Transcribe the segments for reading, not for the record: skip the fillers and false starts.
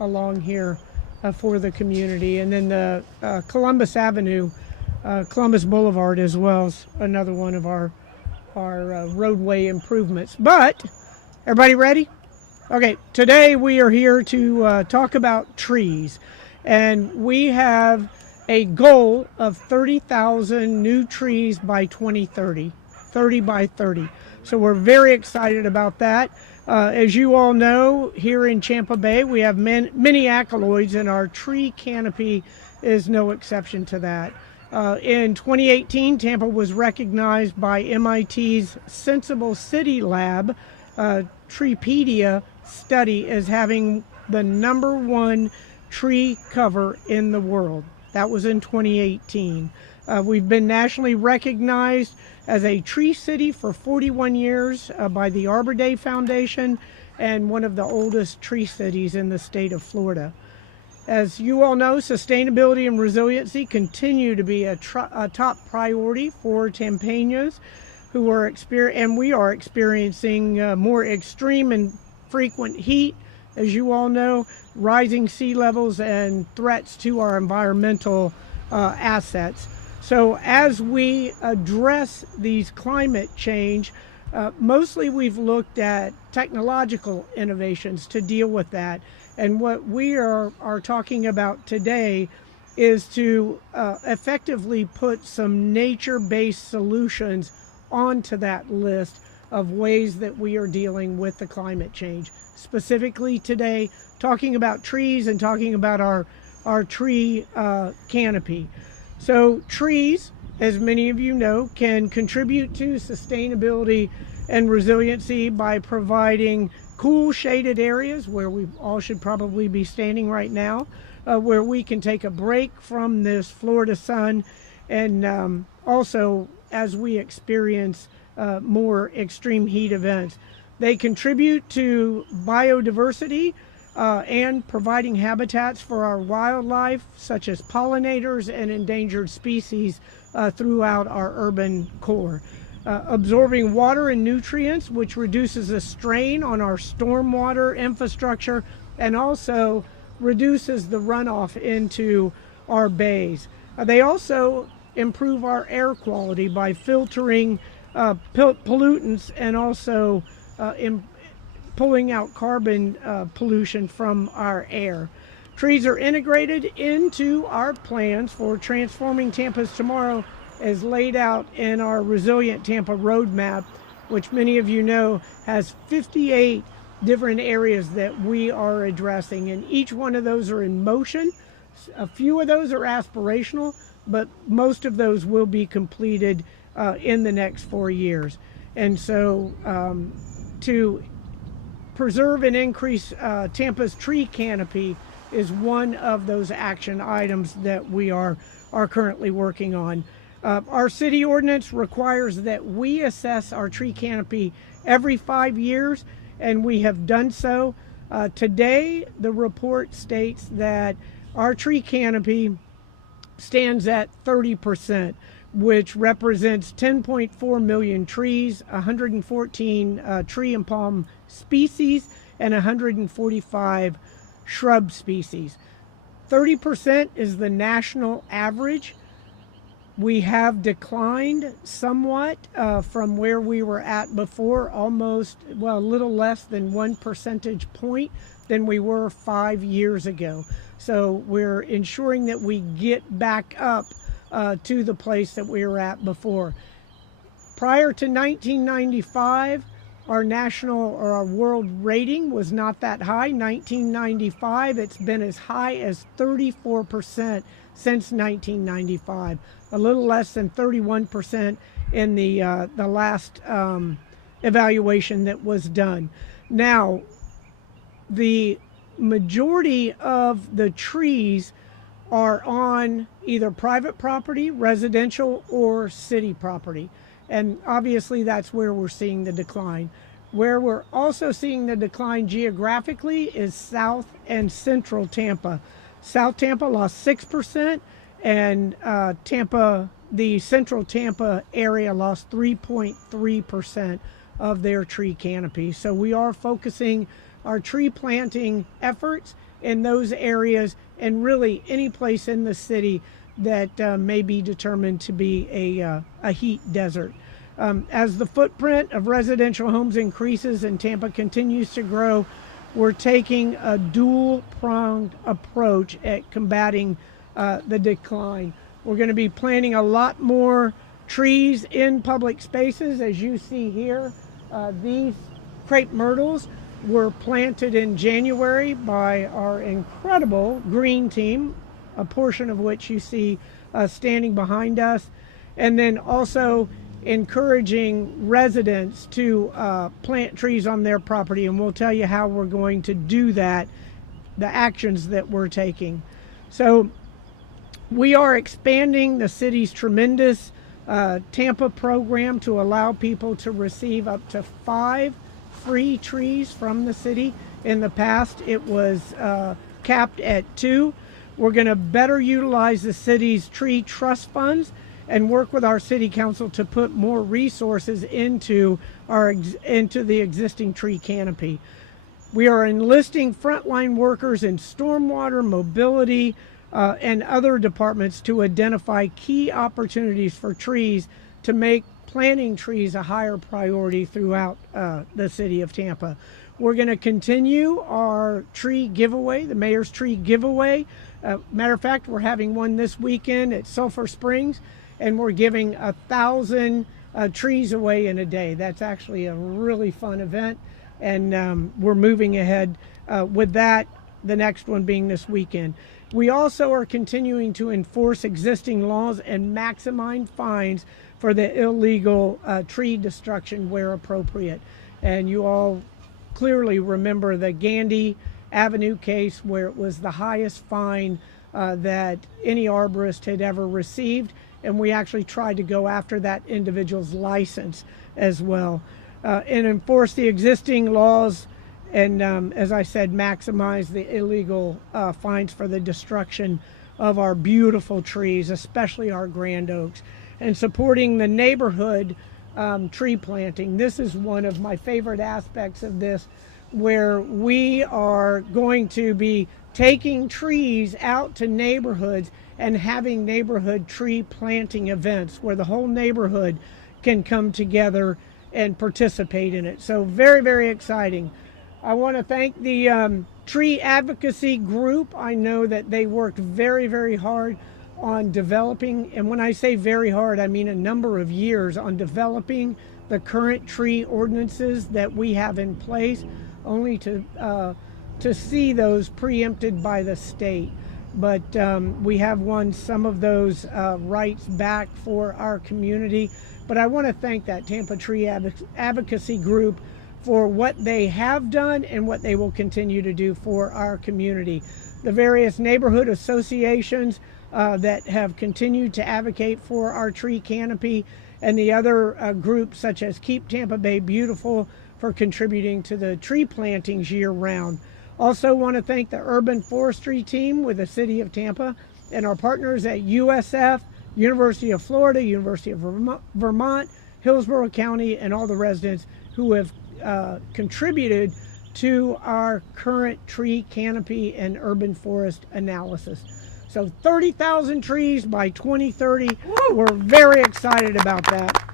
along here for the community. And then the Columbus Avenue, Columbus Boulevard as well is another one of our roadway improvements. But everybody ready? Okay, today we are here to talk about trees, and we have a goal of 30,000 new trees by 2030, 30 by 30. So we're very excited about that. As you all know, here in Tampa Bay, we have many accolades, and our tree canopy is no exception to that. In 2018, Tampa was recognized by MIT's Sensible City Lab Treepedia study as having the #1 tree cover in the world. That was in 2018. We've been nationally recognized as a tree city for 41 years by the Arbor Day Foundation, and one of the oldest tree cities in the state of Florida. As you all know, sustainability and resiliency continue to be a top priority for Tampaños, who are experiencing more extreme and frequent heat, as you all know, rising sea levels, and threats to our environmental assets. So as we address these climate change, mostly we've looked at technological innovations to deal with that. And what we are talking about today is to effectively put some nature-based solutions onto that list of ways that we are dealing with the climate change. Specifically today, talking about trees and talking about our tree canopy. So trees, as many of you know, can contribute to sustainability and resiliency by providing cool shaded areas where we all should probably be standing right now, where we can take a break from this Florida sun, and also as we experience more extreme heat events. They contribute to biodiversity and providing habitats for our wildlife, such as pollinators and endangered species throughout our urban core. Absorbing water and nutrients, which reduces the strain on our stormwater infrastructure and also reduces the runoff into our bays. They also improve our air quality by filtering pollutants and also pulling out carbon pollution from our air. Trees are integrated into our plans for transforming Tampa's tomorrow, as laid out in our Resilient Tampa Roadmap, which many of you know has 58 different areas that we are addressing, and each one of those are in motion. A few of those are aspirational, but most of those will be completed in the next 4 years. And so to preserve and increase Tampa's tree canopy is one of those action items that we are currently working on. Our city ordinance requires that we assess our tree canopy every 5 years, and we have done so. Today, the report states that our tree canopy stands at 30%, which represents 10.4 million trees, 114 tree and palm species, and 145 shrub species. 30% is the national average. We have declined somewhat from where we were at before, a little less than 1 percentage point than we were 5 years ago. So we're ensuring that we get back up to the place that we were at before. Prior to 1995, our national or our world rating was not that high. 1995, it's been as high as 34% since 1995. A little less than 31% in the last evaluation that was done. Now, the majority of the trees are on either private property, residential, or city property. And obviously that's where we're seeing the decline. Where we're also seeing the decline geographically is South and Central Tampa. South Tampa lost 6%, and the Central Tampa area lost 3.3% of their tree canopy. So we are focusing our tree planting efforts in those areas, and really any place in the city that may be determined to be a heat desert. As the footprint of residential homes increases and Tampa continues to grow, we're taking a dual-pronged approach at combating the decline. We're going to be planting a lot more trees in public spaces. As you see here, these crepe myrtles were planted in January by our incredible green team, a portion of which you see standing behind us, and then also encouraging residents to plant trees on their property, and we'll tell you how we're going to do that, the actions that we're taking. So we are expanding the city's tremendous Tampa program to allow people to receive up to 5 free trees from the city. In the past, it was capped at 2. We're going to better utilize the city's tree trust funds and work with our city council to put more resources into the existing tree canopy. We are enlisting frontline workers in stormwater, mobility, and other departments to identify key opportunities for trees to make planting trees a higher priority throughout the city of Tampa. We're going to continue our tree giveaway, the Mayor's Tree Giveaway. Matter of fact, we're having one this weekend at Sulphur Springs, and we're giving 1,000 trees away in a day. That's actually a really fun event, and we're moving ahead with that, the next one being this weekend. We also are continuing to enforce existing laws and maximize fines for the illegal tree destruction where appropriate. And you all clearly remember the Gandy Avenue case, where it was the highest fine that any arborist had ever received, and we actually tried to go after that individual's license as well, and enforce the existing laws, and as I said, maximize the illegal fines for the destruction of our beautiful trees, especially our grand oaks, and supporting the neighborhood tree planting. This is one of my favorite aspects of this, where we are going to be taking trees out to neighborhoods and having neighborhood tree planting events where the whole neighborhood can come together and participate in it. So very, very exciting. I want to thank the tree advocacy group. I know that they worked very, very hard on developing, and when I say very hard, I mean a number of years on developing the current tree ordinances that we have in place, only to see those preempted by the state. But we have won some of those rights back for our community. But I want to thank that Tampa Tree Advocacy Group for what they have done and what they will continue to do for our community. The various neighborhood associations that have continued to advocate for our tree canopy, and the other groups such as Keep Tampa Bay Beautiful for contributing to the tree plantings year-round. Also want to thank the urban forestry team with the City of Tampa and our partners at USF, University of Florida, University of Vermont, Hillsborough County, and all the residents who have contributed to our current tree canopy and urban forest analysis. So 30,000 trees by 2030. Woo! We're very excited about that.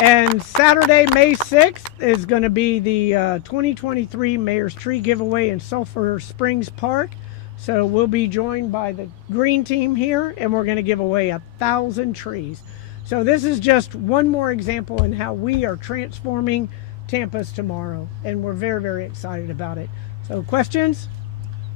And Saturday, May 6th, is going to be the 2023 Mayor's Tree Giveaway in Sulphur Springs Park. So we'll be joined by the green team here, and we're going to give away 1,000 trees. So this is just one more example in how we are transforming Tampa's tomorrow, and we're very, very excited about it. So questions?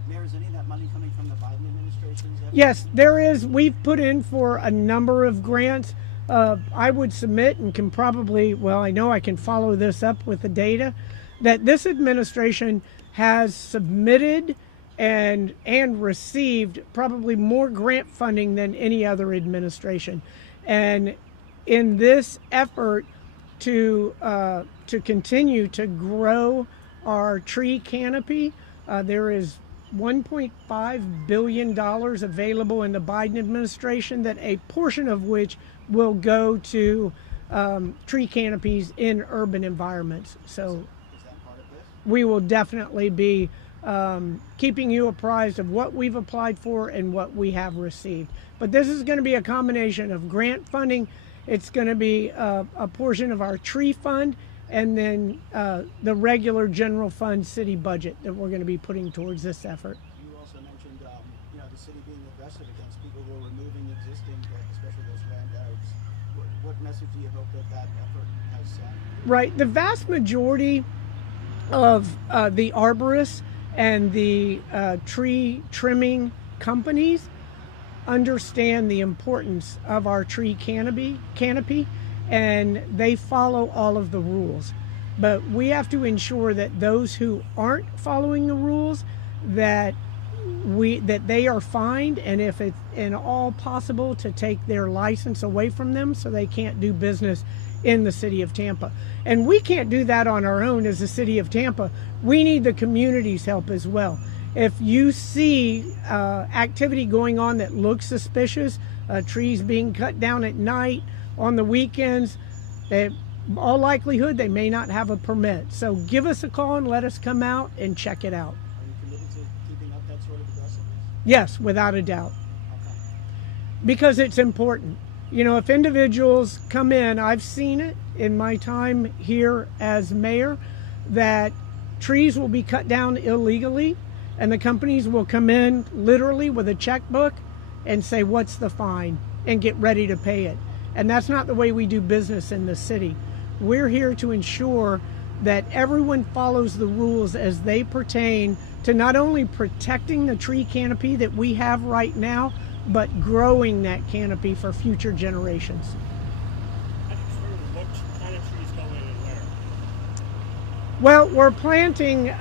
Mayor, is any of that money coming from the Biden administration's effort? Yes, there is. We've put in for a number of grants. I would submit and can probably, well, I know I can follow this up with the data, that this administration has submitted and received probably more grant funding than any other administration. And in this effort to continue to grow our tree canopy, there is $1.5 billion available in the Biden administration, that a portion of which will go to tree canopies in urban environments. So is that part of this? We will definitely be keeping you apprised of what we've applied for and what we have received. But this is going to be a combination of grant funding. It's going to be a portion of our tree fund, and then the regular general fund city budget that we're going to be putting towards this effort. You also mentioned, the city being aggressive against people who are removing existing, especially those randos. What message do you hope that effort has sent? Right. The vast majority of the arborists and the tree trimming companies understand the importance of our tree canopy, and they follow all of the rules. But we have to ensure that those who aren't following the rules, that they are fined, and if it's in all possible, to take their license away from them so they can't do business in the city of Tampa. And we can't do that on our own as the city of Tampa. We need the community's help as well. If you see activity going on that looks suspicious, trees being cut down at night, on the weekends, all likelihood they may not have a permit. So give us a call and let us come out and check it out. Are you committed to keeping up that sort of aggressiveness? Yes, without a doubt. Okay. Because it's important. If individuals come in, I've seen it in my time here as mayor, that trees will be cut down illegally, and the companies will come in literally with a checkbook and say, what's the fine, and get ready to pay it. And that's not the way we do business in the city. We're here to ensure that everyone follows the rules as they pertain to not only protecting the tree canopy that we have right now, but growing that canopy for future generations. How do you determine what kind of trees go in and where? Well, we're planting,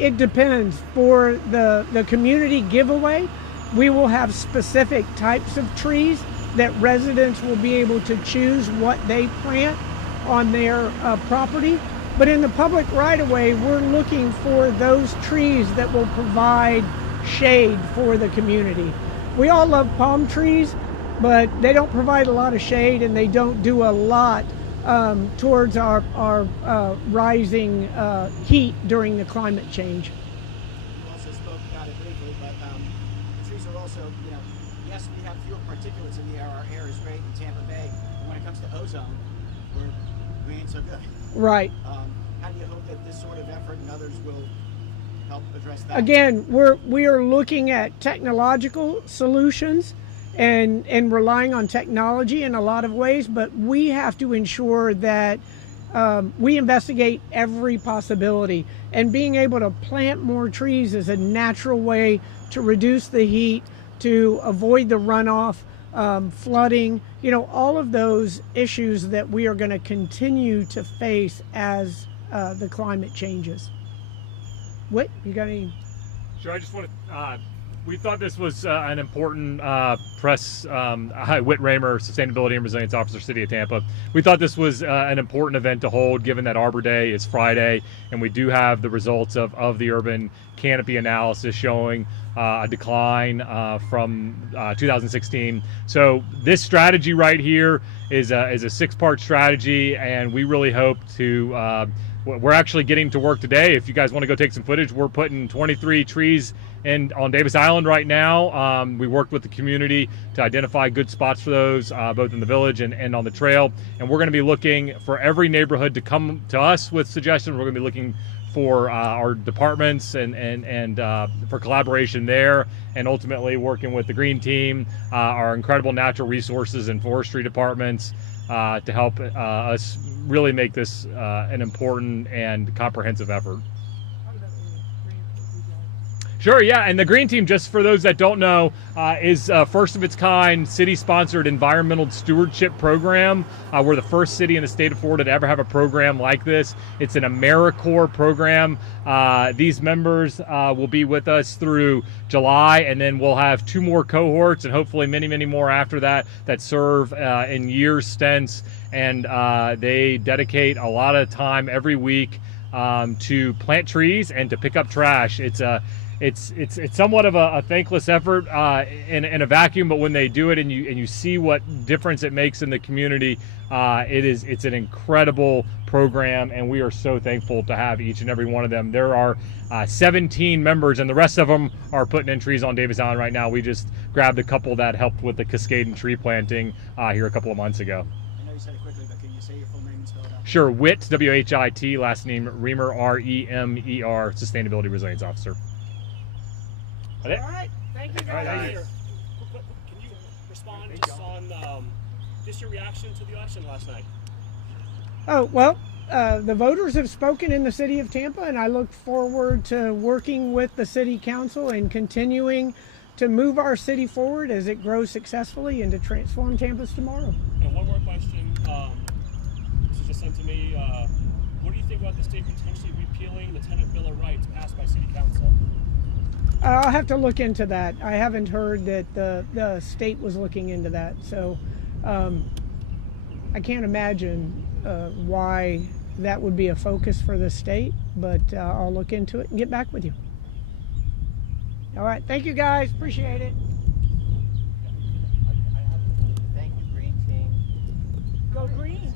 it depends. For the community giveaway, we will have specific types of trees that residents will be able to choose what they plant on their property. But in the public right-of-way, we're looking for those trees that will provide shade for the community. We all love palm trees, but they don't provide a lot of shade, and they don't do a lot towards our rising heat during the climate change. You also spoke about it briefly, but trees are also, yes, we have fewer particulates in the air. Our air is great in Tampa Bay. But when it comes to ozone, we ain't so good. Right. How do you hope that this sort of effort and others will help address that? Again, we are looking at technological solutions and relying on technology in a lot of ways, but we have to ensure that we investigate every possibility, and being able to plant more trees is a natural way to reduce the heat, to avoid the runoff, flooding, all of those issues that we are going to continue to face as the climate changes. What, you got any? Sure, I just want to, we thought this was an important press, hi, Whit Raymer, Sustainability and Resilience Officer, City of Tampa. We thought this was an important event to hold, given that Arbor Day is Friday, and we do have the results of the urban canopy analysis showing a decline from 2016. So this strategy right here is a 6-part strategy, and we really hope to, we're actually getting to work today. If you guys want to go take some footage, we're putting 23 trees on Davis Island right now. We worked with the community to identify good spots for those, both in the village and on the trail. And we're going to be looking for every neighborhood to come to us with suggestions. We're going to be looking for our departments and for collaboration there, and ultimately working with the Green Team, our incredible natural resources and forestry departments to help us really make this an important and comprehensive effort. Sure, yeah, and the Green Team, just for those that don't know, is a first of its kind city-sponsored environmental stewardship program. We're the first city in the state of Florida to ever have a program like this. It's an AmeriCorps program. These members will be with us through July, and then we'll have 2 more cohorts, and hopefully many, many more after that serve in year stints, and they dedicate a lot of time every week to plant trees and to pick up trash. it's somewhat of a thankless effort in a vacuum, but when they do it and you see what difference it makes in the community, it's an incredible program, and we are so thankful to have each and every one of them. There are 17 members, and the rest of them are putting in trees on Davis Island right now. We just grabbed a couple that helped with the Cascaden tree planting here a couple of months ago. I know you said it quickly, but can you say your full name and spell it out? Sure, Witt, W-H-I-T, last name Remer, R-E-M-E-R, Sustainability Resilience Officer. All right. Thank you, guys. Thank you. Can you respond just on just your reaction to the election last night? Oh, well, the voters have spoken in the city of Tampa, and I look forward to working with the city council and continuing to move our city forward as it grows successfully and to transform Tampa's tomorrow. And one more question. This is just sent to me. What do you think about the state potentially repealing the Tenant Bill of Rights passed by City Council? I'll have to look into that. I haven't heard that the state was looking into that, so I can't imagine why that would be a focus for the state, but I'll look into it and get back with you. All right, thank you guys, appreciate it. Thank you, Green Team. Go Green.